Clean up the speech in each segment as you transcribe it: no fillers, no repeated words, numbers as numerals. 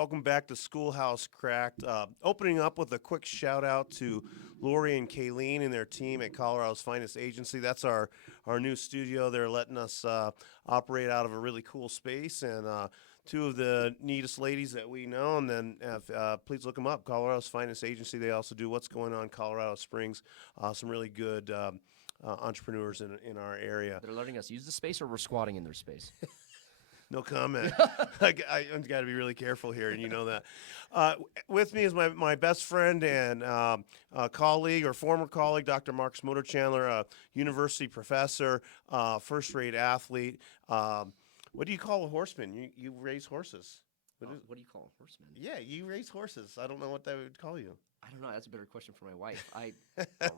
welcome back to Schoolhouse Cracked. Opening up with a quick shout out to Lori and Kayleen and their team at Colorado's Finest Agency. That's our new studio. They're letting us operate out of a really cool space, and two of the neatest ladies that we know. And then please look them up, Colorado's Finest Agency. They also do What's Going On Colorado Springs, some really good entrepreneurs in our area. They're letting us use the space, or we're squatting in their space? No comment. I've got to be really careful here, and you know that. With me is my best friend and colleague or former colleague, Dr. Marcus Motor-Chandler, a university professor, first-rate athlete. What do you call a horseman? You raise horses. What do you call a horseman? Yeah, you raise horses. I don't know what that would call you. I don't know. That's a better question for my wife. A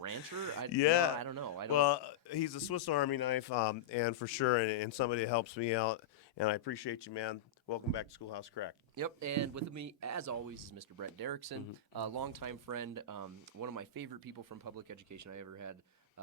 rancher? Yeah. No, I don't know. Well, he's a Swiss Army knife, and for sure, and somebody that helps me out. And I appreciate you, man. Welcome back to Schoolhouse Cracked. Yep, and with me, as always, is Mr. Brett Derickson, a longtime friend, one of my favorite people from public education I ever had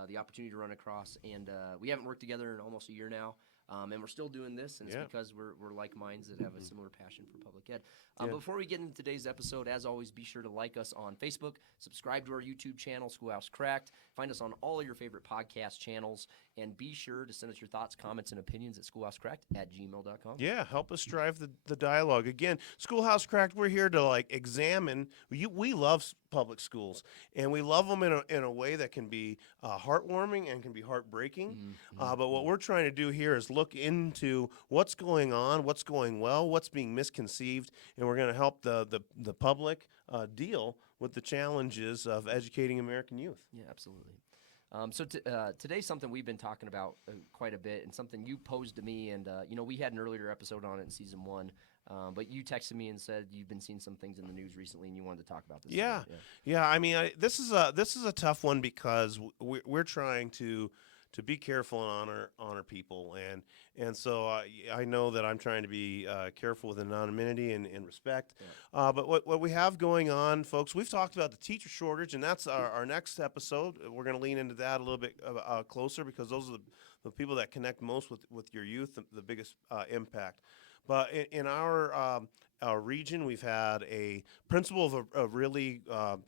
the opportunity to run across. And we haven't worked together in almost a year now, and we're still doing this, and it's because we're like minds that have a similar passion for public ed. But before we get into today's episode, as always, be sure to like us on Facebook, subscribe to our YouTube channel, Schoolhouse Cracked, find us on all of your favorite podcast channels, and be sure to send us your thoughts, comments, and opinions at schoolhousecracked@gmail.com. Yeah, help us drive the dialogue. Again, Schoolhouse Cracked, we're here to examine. We love public schools, and we love them in a way that can be heartwarming and can be heartbreaking. But what we're trying to do here is look into what's going on, what's going well, what's being misconceived, and we're going to help the public deal with the challenges of educating American youth. Yeah, absolutely. So today's something we've been talking about quite a bit, and something you posed to me, and we had an earlier episode on it in season 1, but you texted me and said you've been seeing some things in the news recently, and you wanted to talk about this. Yeah. I mean, this is a tough one because we're trying to be careful and honor people, and so I know that I'm trying to be careful with anonymity and respect. Yeah. But what we have going on, folks, we've talked about the teacher shortage, and that's our next episode. We're going to lean into that a little bit closer because those are the people that connect most with your youth, the biggest impact. But in our region, we've had a principal of a really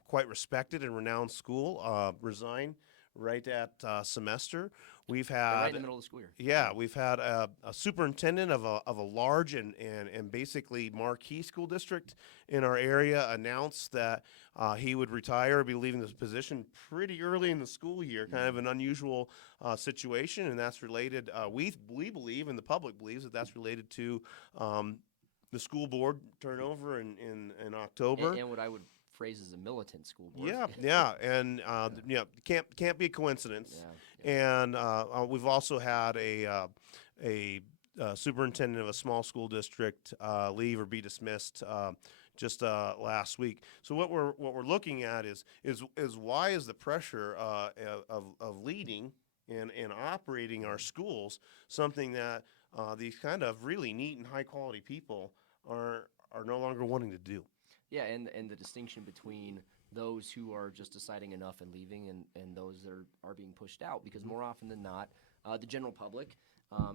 quite respected and renowned school resign right at semester. We've had right in the middle of the school year. Yeah, we've had a superintendent of a large and basically marquee school district in our area announce that he would retire, be leaving this position pretty early in the school year. Kind of an unusual situation, and that's related. We believe, and the public believes, that that's related to the school board turnover in October. And what I would phrase as a militant school board. Yeah, and can't be a coincidence. Yeah. And we've also had a superintendent of a small school district leave or be dismissed just last week. So what we're looking at is why is the pressure of leading and operating our schools something that these kind of really neat and high quality people are no longer wanting to do. Yeah, and the distinction between those who are just deciding enough and leaving and those that are being pushed out, because more often than not, the general public,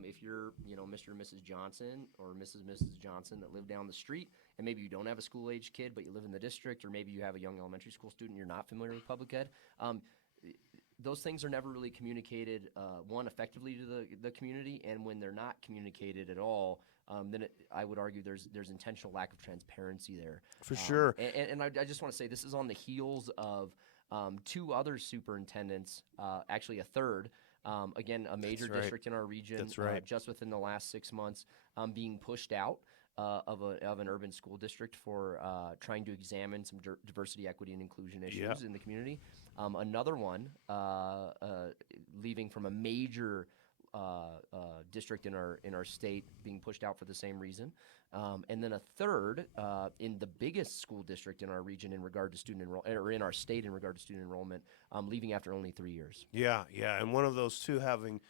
if you're Mr. and Mrs. Johnson or Mrs. and Mrs. Johnson that live down the street, and maybe you don't have a school-age kid, but you live in the district, or maybe you have a young elementary school student, you're not familiar with public ed, those things are never really communicated, effectively to the community, and when they're not communicated at all, then I would argue there's intentional lack of transparency there. For sure. And I just want to say this is on the heels of two other superintendents, actually a third, again, a major district in our region. That's right. Just within the last 6 months, being pushed out of an urban school district for trying to examine some diversity, equity, and inclusion issues in the community. Another one leaving from a major district in our state, being pushed out for the same reason, and then a third in the biggest school district in our region in regard to student enrollment, or in our state in regard to student enrollment, leaving after only 3 years. Yeah, and one of those two having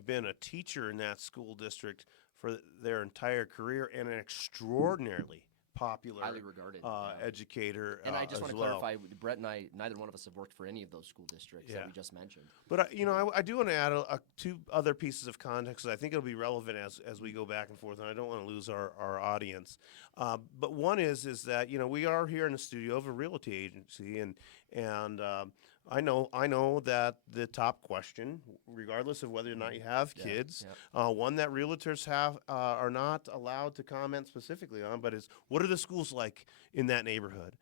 been a teacher in that school district for their entire career, and an extraordinarily popular, highly regarded. Yeah. educator. And I just as want to well. clarify, Brett and I, neither one of us have worked for any of those school districts Yeah. that we just mentioned. But I do want to add two other pieces of context that I think it'll be relevant as we go back and forth, and I don't want to lose our audience. But one is that we are here in the studio of a realty agency, and I know that the top question, regardless of whether or not you have Yeah, kids, yeah. one that realtors have are not allowed to comment specifically on, but is what are the schools like in that neighborhood?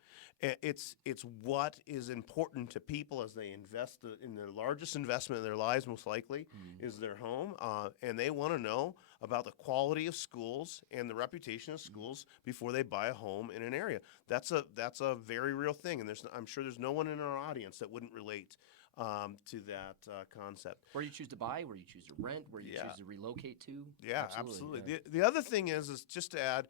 It's what is important to people as they invest in their largest investment in their lives, most likely, is their home, and they want to know about the quality of schools and the reputation of schools before they buy a home in an area. That's a very real thing, and I'm sure there's no one in our audience that wouldn't relate to that concept. Where you choose to buy, where you choose to rent, where you Yeah. choose to relocate to. Yeah, absolutely. Yeah. The other thing is just to add,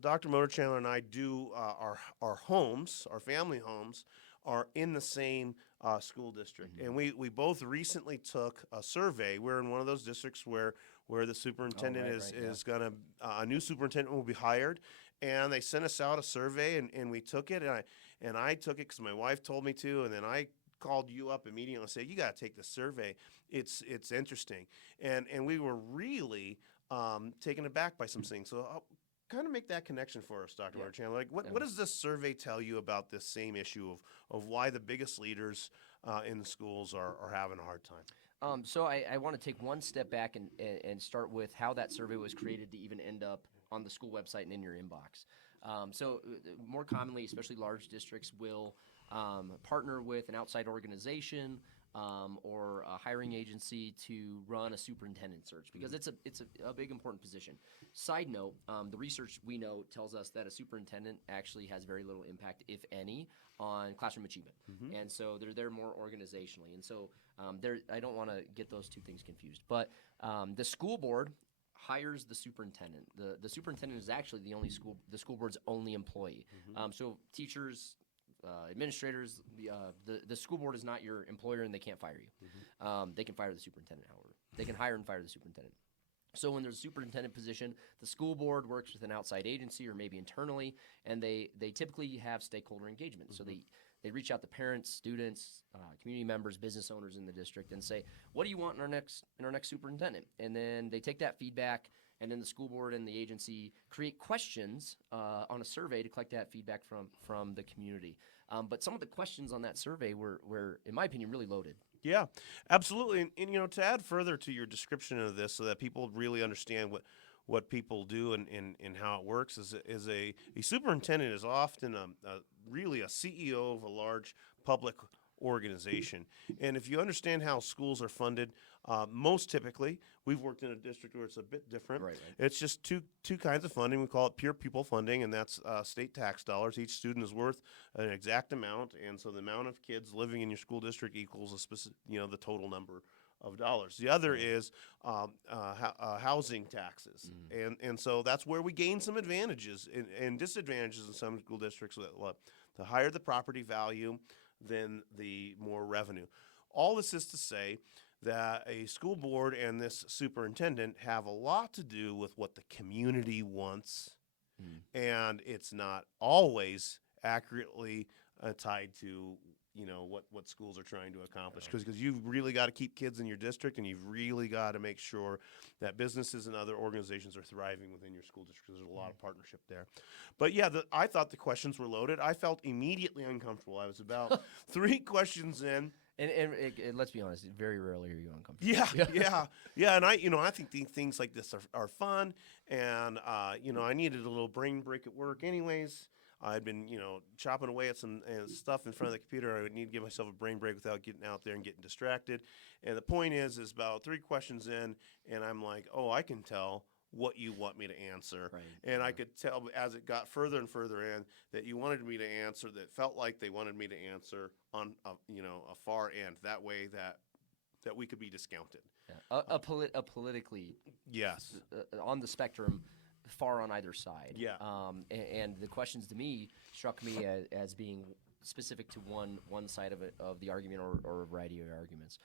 Dr. Motor Chandler and I do our homes, our family homes, are in the same school district, and we both recently took a survey. We're in one of those districts where the superintendent is gonna a new superintendent will be hired, and they sent us out a survey, and we took it, and I took it because my wife told me to, and then I called you up immediately and said, you got to take the survey. It's interesting. And we were really taken aback by some things. So I'll kind of make that connection for us, Dr. Yeah. Chandler. Like, what does this survey tell you about this same issue of why the biggest leaders in the schools are having a hard time? So I want to take one step back and start with how that survey was created to even end up on the school website and in your inbox. More commonly, especially large districts will partner with an outside organization or a hiring agency to run a superintendent search because it's a big important position. Side note, the research we know tells us that a superintendent actually has very little impact, if any, on classroom achievement. And so they're there more organizationally. And so I don't want to get those two things confused. But the school board hires the superintendent. The superintendent is actually the school board's only employee. So teachers, administrators, the school board is not your employer, and they can't fire you. They can fire the superintendent, however. They can hire and fire the superintendent. So when there's a superintendent position, the school board works with an outside agency or maybe internally, and they typically have stakeholder engagement. So they reach out to parents, students, community members, business owners in the district, and say, "What do you want in our next superintendent?" And then they take that feedback, and then the school board and the agency create questions on a survey to collect that feedback from the community. But some of the questions on that survey were, in my opinion, really loaded. Yeah, absolutely. And to add further to your description of this so that people really understand what people do and how it works is a superintendent is often really a CEO of a large public organization. And if you understand how schools are funded, most typically, we've worked in a district where it's a bit different. Right. It's just two kinds of funding. We call it pure pupil funding, and that's state tax dollars. Each student is worth an exact amount, and so the amount of kids living in your school district equals a specific, the total number of dollars. The other is housing taxes, and so that's where we gain some advantages and disadvantages in some school districts. The higher the property value, then the more revenue. All this is to say that a school board and this superintendent have a lot to do with what the community wants, and it's not always accurately tied to what schools are trying to accomplish, because you've really got to keep kids in your district, and you've really got to make sure that businesses and other organizations are thriving within your school district. There's a lot of partnership there. But yeah, I thought the questions were loaded. I felt immediately uncomfortable. I was about 3 questions in. And let's be honest, very rarely are you uncomfortable. Yeah. And I think things like this are fun, and I needed a little brain break at work anyways. I'd been, chopping away at some stuff in front of the computer. I would need to give myself a brain break without getting out there and getting distracted. And the point is about 3 questions in, and I'm like, oh, I can tell what you want me to answer. Right. And I could tell as it got further and further in that you wanted me to answer that felt like they wanted me to answer on a far end. That way that we could be discounted. Yeah. A politically, yes, on the spectrum, far on either side. Yeah. And the questions to me struck me as being specific to one side of the argument or a variety of arguments.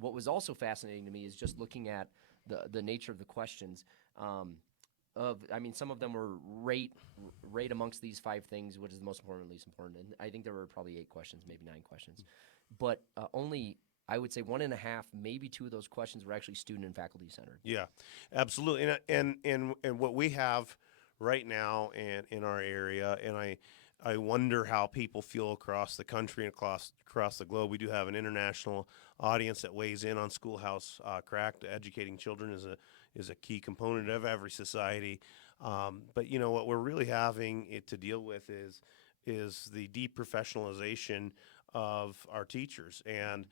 What was also fascinating to me is just looking at the nature of the questions. I mean, some of them were right amongst these 5 things, which is the most important, least important. And I think there were probably 8 questions, maybe 9 questions, but only, I would say, 1.5, maybe 2 of those questions were actually student and faculty centered. Yeah, absolutely. And what we have right now in our area, and I wonder how people feel across the country and across the globe. We do have an international audience that weighs in on Schoolhouse Cracked. Educating children is a key component of every society. But what we're really having to deal with is the deprofessionalization of our teachers, and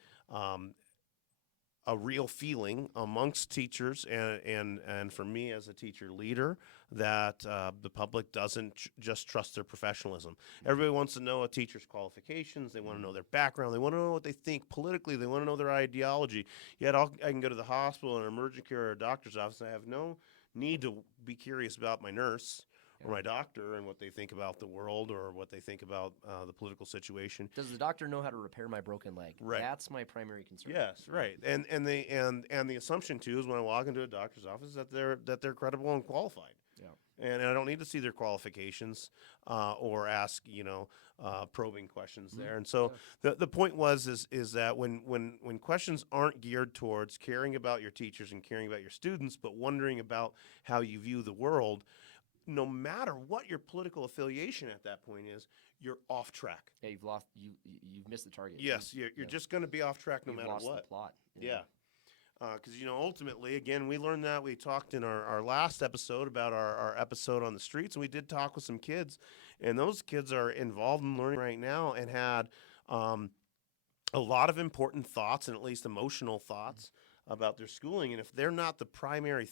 a real feeling amongst teachers and for me as a teacher leader that the public doesn't just trust their professionalism. Everybody wants to know a teacher's qualifications. They want to know their background. They want to know what they think politically. They want to know their ideology. Yet I can go to the hospital, an emergency care, or a doctor's office. I have no need to be curious about my nurse or my doctor and what they think about the world or what they think about the political situation. Does the doctor know how to repair my broken leg? Right. That's my primary concern. Yes, right. And the assumption too is when I walk into a doctor's office that they're credible and qualified. Yeah. And I don't need to see their qualifications or ask probing questions there. And so the point is that when questions aren't geared towards caring about your teachers and caring about your students, but wondering about how you view the world, no matter what your political affiliation at that point is, you're off track. Yeah, you've missed the target. Yes, you're just going to be off track no You've matter lost what. the plot. Yeah. Because, ultimately, again, we learned that. We talked in our last episode about our episode on the streets, and we did talk with some kids, and those kids are involved in learning right now and had a lot of important thoughts and at least emotional thoughts about their schooling. And if they're not the primary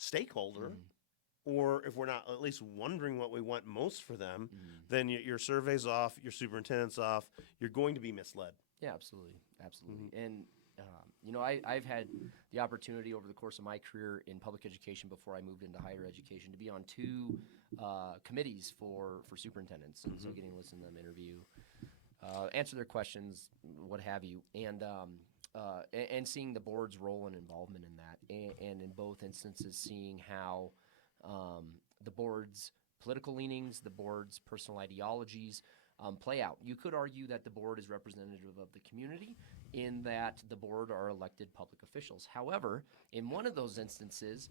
stakeholder, or if we're not at least wondering what we want most for them, then your survey's off, your superintendent's off, you're going to be misled. Yeah, absolutely. And, I've had the opportunity over the course of my career in public education before I moved into higher education to be on 2 committees for superintendents. And so getting to listen to them interview, answer their questions, what have you, and seeing the board's role and involvement in that, and in both instances seeing how the board's political leanings, the board's personal ideologies play out. You could argue that the board is representative of the community in that the board are elected public officials. However, in one of those instances,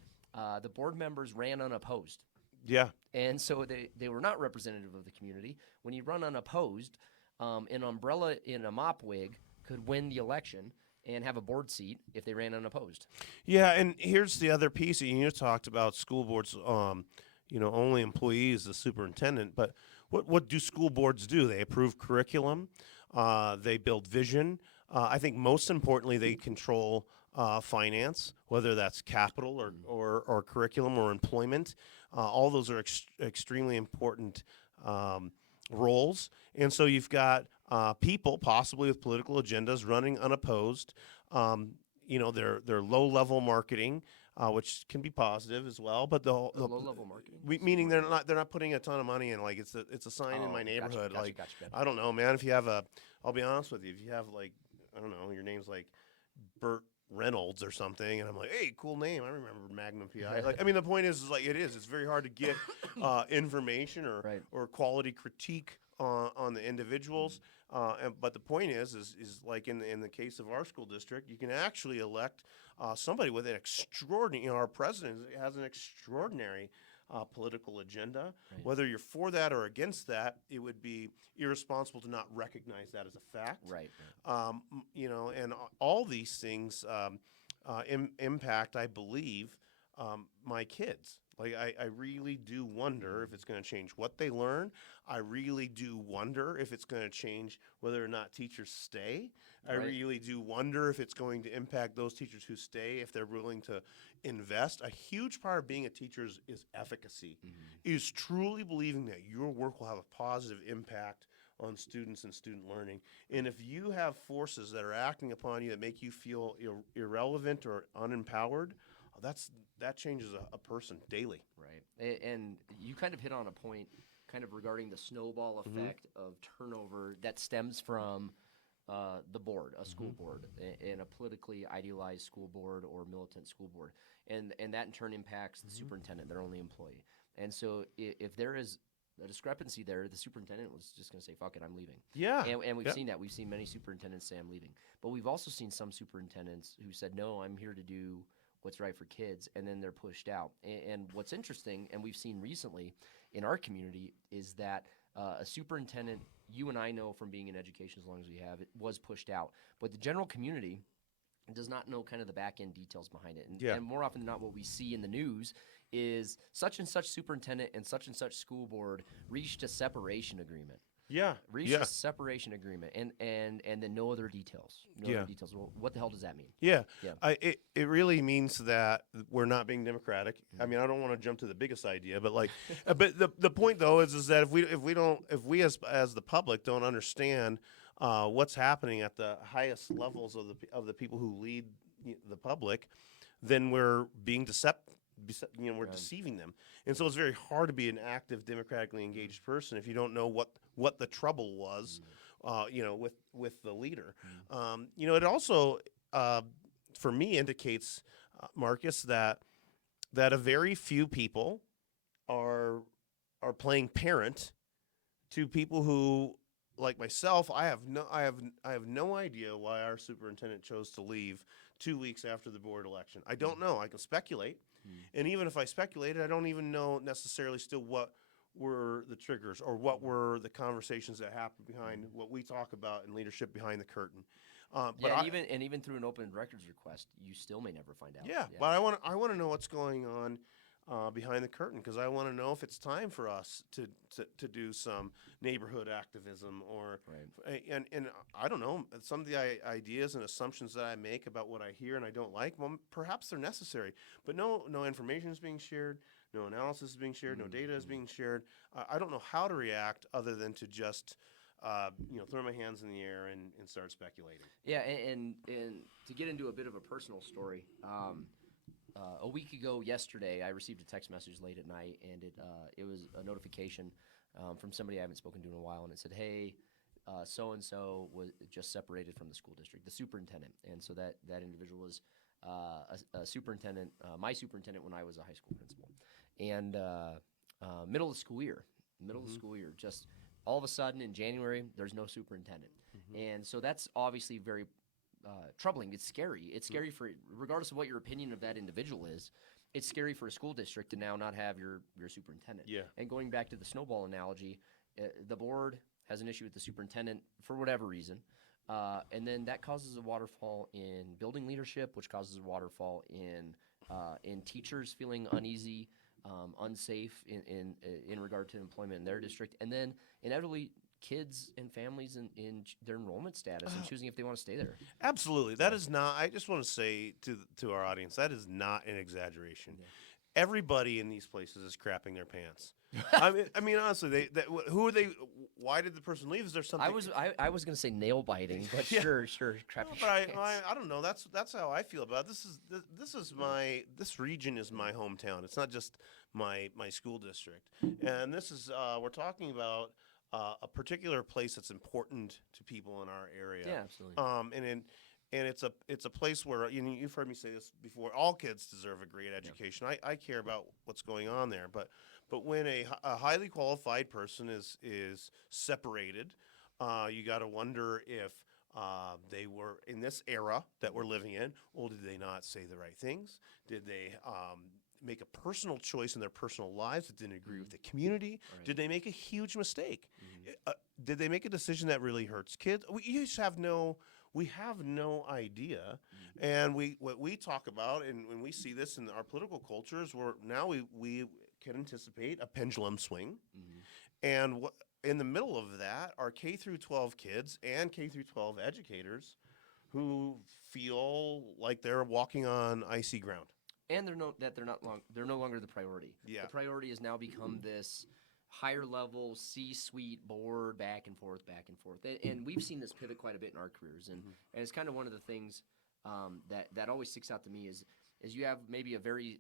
the board members ran unopposed. Yeah. And so they were not representative of the community. When you run unopposed, an umbrella in a mop wig could win the election and have a board seat if they ran unopposed. Yeah, and here's the other piece. You talked about school boards, only employees, the superintendent. But what do school boards do? They approve curriculum. They build vision. I think most importantly, they control finance, whether that's capital or curriculum or employment. All those are extremely important roles. And so you've got people possibly with political agendas running unopposed. They're low-level marketing, which can be positive as well. But the low-level marketing, meaning they're not putting a ton of money in. Like it's a sign in my neighborhood. Gotcha. I don't know, man. If you have I'll be honest with you. If you have I don't know, your name's like Burt Reynolds or something, and I'm like, hey, cool name. I remember Magnum PI. The point is it's very hard to get information or quality critique on the individuals. But the point is like in the case of our school district, you can actually elect somebody with an extraordinary. Our president has an extraordinary political agenda. Right. Whether you're for that or against that, it would be irresponsible to not recognize that as a fact. Right. And all these things impact, I believe, my kids. I really do wonder if it's going to change what they learn. I really do wonder if it's going to change whether or not teachers stay. I really do wonder if it's going to impact those teachers who stay, if they're willing to invest. A huge part of being a teacher is efficacy, is truly believing that your work will have a positive impact on students and student learning. And if you have forces that are acting upon you that make you feel irrelevant or unempowered, that changes a person daily. Right. And you kind of hit on a point kind of regarding the snowball effect of turnover that stems from the board, a school board, and a politically idealized school board or militant school board, and that in turn impacts the superintendent, their only employee. And so if there is a discrepancy there, the superintendent was just going to say, "Fuck it, I'm leaving." Yeah. And we've seen that. We've seen many superintendents say, "I'm leaving," but we've also seen some superintendents who said, "No, I'm here to do what's right for kids," and then they're pushed out. And what's interesting, and we've seen recently in our community, is that a superintendent, you and I know from being in education as long as we have, it was pushed out. But the general community does not know kind of the back end details behind it. And more often than not, what we see in the news is such and such superintendent and such school board reached a separation agreement. Reached a separation agreement, and then no other details. Other details. Well, what the hell does that mean? It really means that we're not being democratic. I mean, I don't want to jump to the biggest idea, but like, but the point though is that if we as the public don't understand what's happening at the highest levels of the people who lead the public, then we're being we're deceiving them. And so it's very hard to be an active, democratically engaged person if you don't know what the trouble was, with the leader. It also, for me, indicates, Marcus, that a very few people are playing parent to people who, like myself, I have no idea why our superintendent chose to leave 2 weeks after the board election. I don't know. I can speculate. And even if I speculated, I don't even know necessarily still what were the triggers or what were the conversations that happened behind what we talk about in leadership behind the curtain. Even through an open records request, you still may never find out. But I want to know what's going on behind the curtain, because I want to know if it's time for us to do some neighborhood activism and I don't know, some of the ideas and assumptions that I make about what I hear and I don't like, well, perhaps they're necessary, but no information is being shared, no analysis is being shared, no data is being shared. I don't know how to react other than to just throw my hands in the air and start speculating. Yeah, and to get into a bit of a personal story, a week ago yesterday, I received a text message late at night, and it was a notification from somebody I haven't spoken to in a while, and it said, "Hey, so-and-so was just separated from the school district," the superintendent. And so that individual was a superintendent, my superintendent when I was a high school principal. And middle of the school year, just all of a sudden in January, there's no superintendent. And so that's obviously very troubling. It's scary. It's scary for, regardless of what your opinion of that individual is, it's scary for a school district to now not have your superintendent. And going back to the snowball analogy, the board has an issue with the superintendent for whatever reason, and then that causes a waterfall in building leadership, which causes a waterfall in teachers feeling uneasy, unsafe in regard to employment in their district, and then inevitably kids and families in their enrollment status and choosing if they want to stay there. Absolutely. That is not, I just want to say to our audience, that is not an exaggeration. Everybody in these places is crapping their pants. I mean, honestly, who are they? Why did the person leave? Is there something? I was going to say nail biting, but sure, crapping. No, but I don't know. That's how I feel about it. This region is my hometown. It's not just my school district, and this is we're talking about a particular place that's important to people in our area. Yeah, absolutely. And it's a place where, you've heard me say this before. All kids deserve a great education. I care about what's going on there, but when a highly qualified person is separated, you got to wonder if they were in this era that we're living in. Well, did they not say the right things? Did they make a personal choice in their personal lives that didn't agree with the community? Right. Did they make a huge mistake? Did they make a decision that really hurts kids? We have no idea. And what we talk about, and when we see this in our political cultures, we can anticipate a pendulum swing. And in the middle of that are K through 12 kids and K through 12 educators who feel like they're walking on icy ground. And they're no longer the priority. Yeah. The priority has now become this higher level C-suite board back and forth. And we've seen this pivot quite a bit in our careers. And it's kind of one of the things that always sticks out to me is you have maybe a very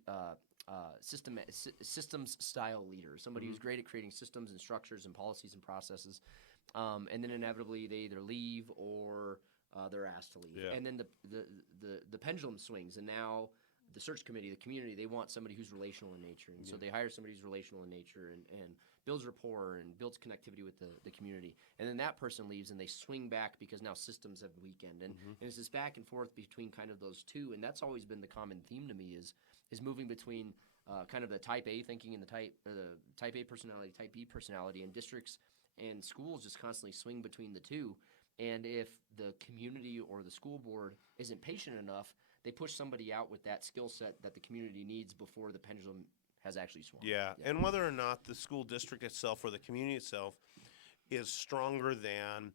systems style leader, somebody who's great at creating systems and structures and policies and processes. and then inevitably they either leave or they're asked to leave. Yeah. And then the pendulum swings, and now the search committee, the community, they want somebody who's relational in nature, and so they hire somebody who's relational in nature and builds rapport and builds connectivity with the community. And then that person leaves, and they swing back because now systems have weakened, and it's this back and forth between kind of those two, and that's always been the common theme to me is moving between kind of the type A thinking and the type A personality, type B personality, and districts and schools just constantly swing between the two. And if the community or the school board isn't patient enough, they push somebody out with that skill set that the community needs before the pendulum has actually swung. Yeah, and whether or not the school district itself or the community itself is stronger than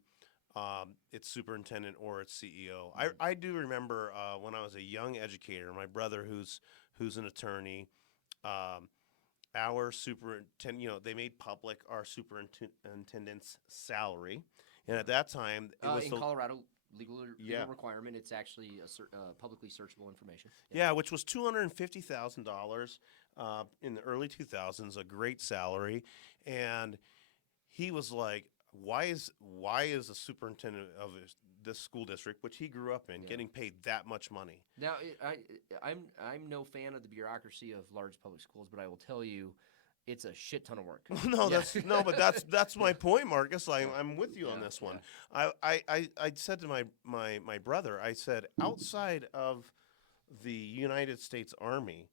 its superintendent or its CEO. I do remember when I was a young educator, my brother, who's an attorney, our superintendent, they made public our superintendent's salary, and at that time it was in Colorado. Legal requirement. It's actually publicly searchable information. Yeah, which was $250,000 in the early 2000s, a great salary. And he was like, "Why is a superintendent of this school district, which he grew up in, getting paid that much money?" Now, I'm no fan of the bureaucracy of large public schools, but I will tell you, it's a shit ton of work. But that's my point, Marcus. I'm with you on this one. I said to my brother, I said, outside of the United States Army,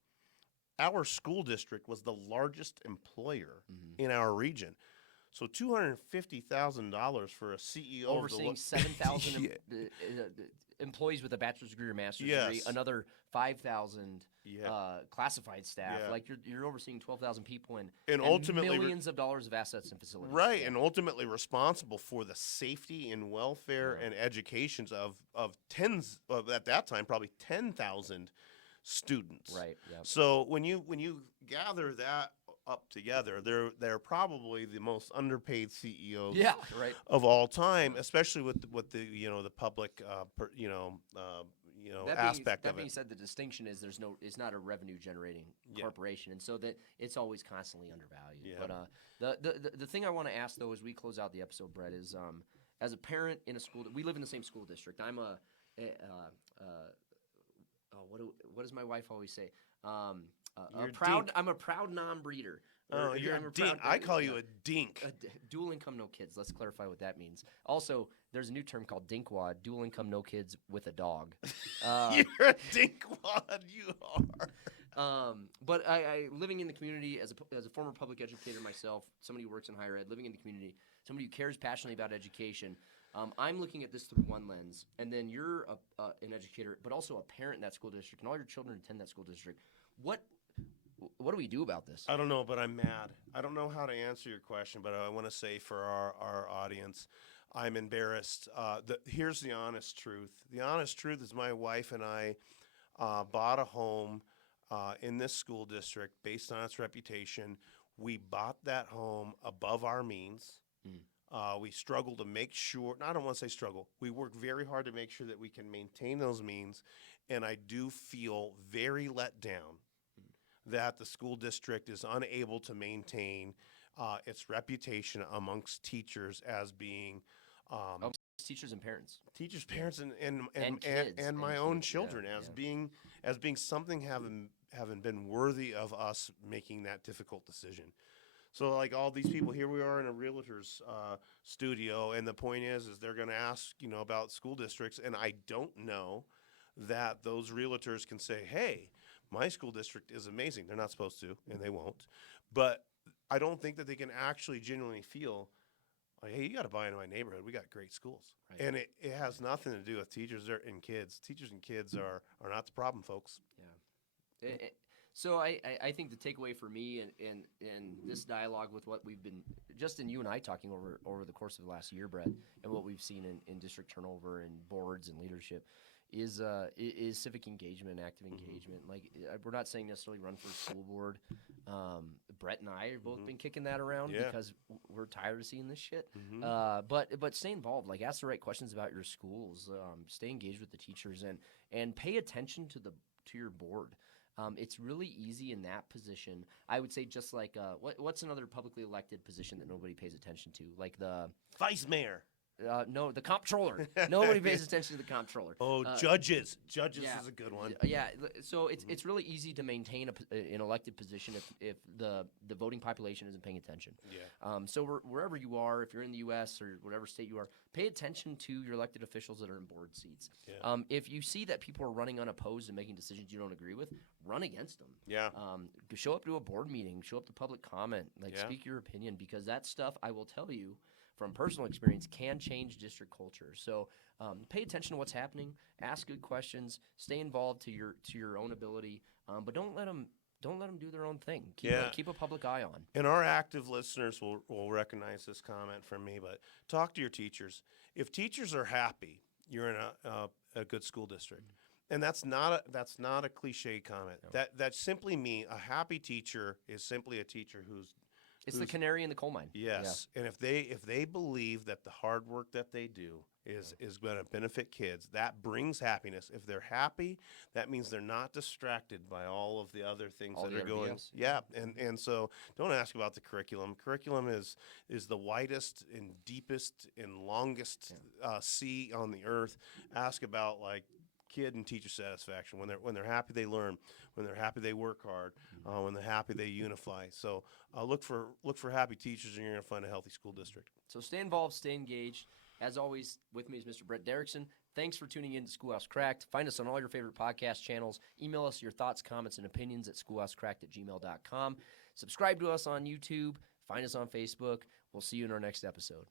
our school district was the largest employer in our region. So $250,000 for a CEO overseeing 7,000 employees with a bachelor's degree or master's degree, another 5,000 classified staff. Like you're overseeing 12,000 people and ultimately millions of dollars of assets and facilities. Right, and ultimately responsible for the safety and welfare and educations of tens of, at that time, probably 10,000 students. Right. Yep. So when you gather that up together, they're probably the most underpaid CEOs of all time, especially with the the public aspect of it. That being said, the distinction is it's not a revenue generating corporation, and so that it's always constantly undervalued. Yeah. But the thing I want to ask though as we close out the episode, Brett, is as a parent in a school, we live in the same school district. I'm what does my wife always say? I'm a proud non-breeder. Oh, you're a dink. I call you a dink. Dual income, no kids. Let's clarify what that means. Also, there's a new term called dinkwad, dual income, no kids with a dog. You're a dinkwad, you are. But I living in the community as a former public educator myself, somebody who works in higher ed, living in the community, somebody who cares passionately about education, I'm looking at this through one lens, and then you're an educator, but also a parent in that school district, and all your children attend that school district. What do we do about this? I don't know, but I'm mad. I don't know how to answer your question, but I want to say for our audience, I'm embarrassed. Here's the honest truth. The honest truth is my wife and I bought a home in this school district based on its reputation. We bought that home above our means. We struggle to make sure, I don't want to say struggle, we work very hard to make sure that we can maintain those means, and I do feel very let down that the school district is unable to maintain its reputation amongst teachers as being teachers and parents, parents, and my own children as being something having been worthy of us making that difficult decision. So like all these people, here we are in a realtor's studio, and the point is they're going to ask about school districts, and I don't know that those realtors can say, hey, my school district is amazing. They're not supposed to, and they won't. But I don't think that they can actually genuinely feel like, hey, you got to buy into my neighborhood. We got great schools. Right. And it has nothing to do with teachers and kids. Teachers and kids are not the problem, folks. Yeah. So I think the takeaway for me in this dialogue with what we've been, just in you and I talking over the course of the last year, Brett, and what we've seen in district turnover and boards and leadership, is civic engagement, active engagement. Like, we're not saying necessarily run for school board. Brett and I have both been kicking that around because we're tired of seeing this shit. But stay involved. Like, ask the right questions about your schools. Stay engaged with the teachers and pay attention to your board. It's really easy in that position. I would say just like what's another publicly elected position that nobody pays attention to? Like the Vice mayor. no, the comptroller. Nobody pays attention to the comptroller. Oh, judges. Judges yeah. is a good one. Yeah, so it's really easy to maintain an elected position if the voting population isn't paying attention. Yeah. So wherever you are, if you're in the U.S. or whatever state you are, pay attention to your elected officials that are in board seats. Yeah. If you see that people are running unopposed and making decisions you don't agree with, run against them. Yeah. Show up to a board meeting, show up to public comment, Yeah. speak your opinion, because that stuff, I will tell you from personal experience, can change district culture. So pay attention to what's happening, ask good questions, stay involved to your own ability, but don't let them do their own thing. Keep a public eye on. And our active listeners will recognize this comment from me, but talk to your teachers. If teachers are happy, you're in a good school district. And that's not a cliche comment. No. That simply means a happy teacher is simply a teacher who's the canary in the coal mine. Yes, and if they believe that the hard work that they do is going to benefit kids, that brings happiness. If they're happy, that means they're not distracted by all of the other things All that the are going. BS. Yeah, and so don't ask about the curriculum. Curriculum is the widest and deepest and longest sea on the earth. Ask about like kid and teacher satisfaction. When they're happy, they learn. When they're happy, they work hard. When they're happy, they unify. So look for happy teachers, and you're going to find a healthy school district. So stay involved, stay engaged. As always, with me is Mr. Brett Derickson. Thanks for tuning in to Schoolhouse Cracked. Find us on all your favorite podcast channels. Email us your thoughts, comments, and opinions at schoolhousecracked@gmail.com. Subscribe to us on YouTube. Find us on Facebook. We'll see you in our next episode.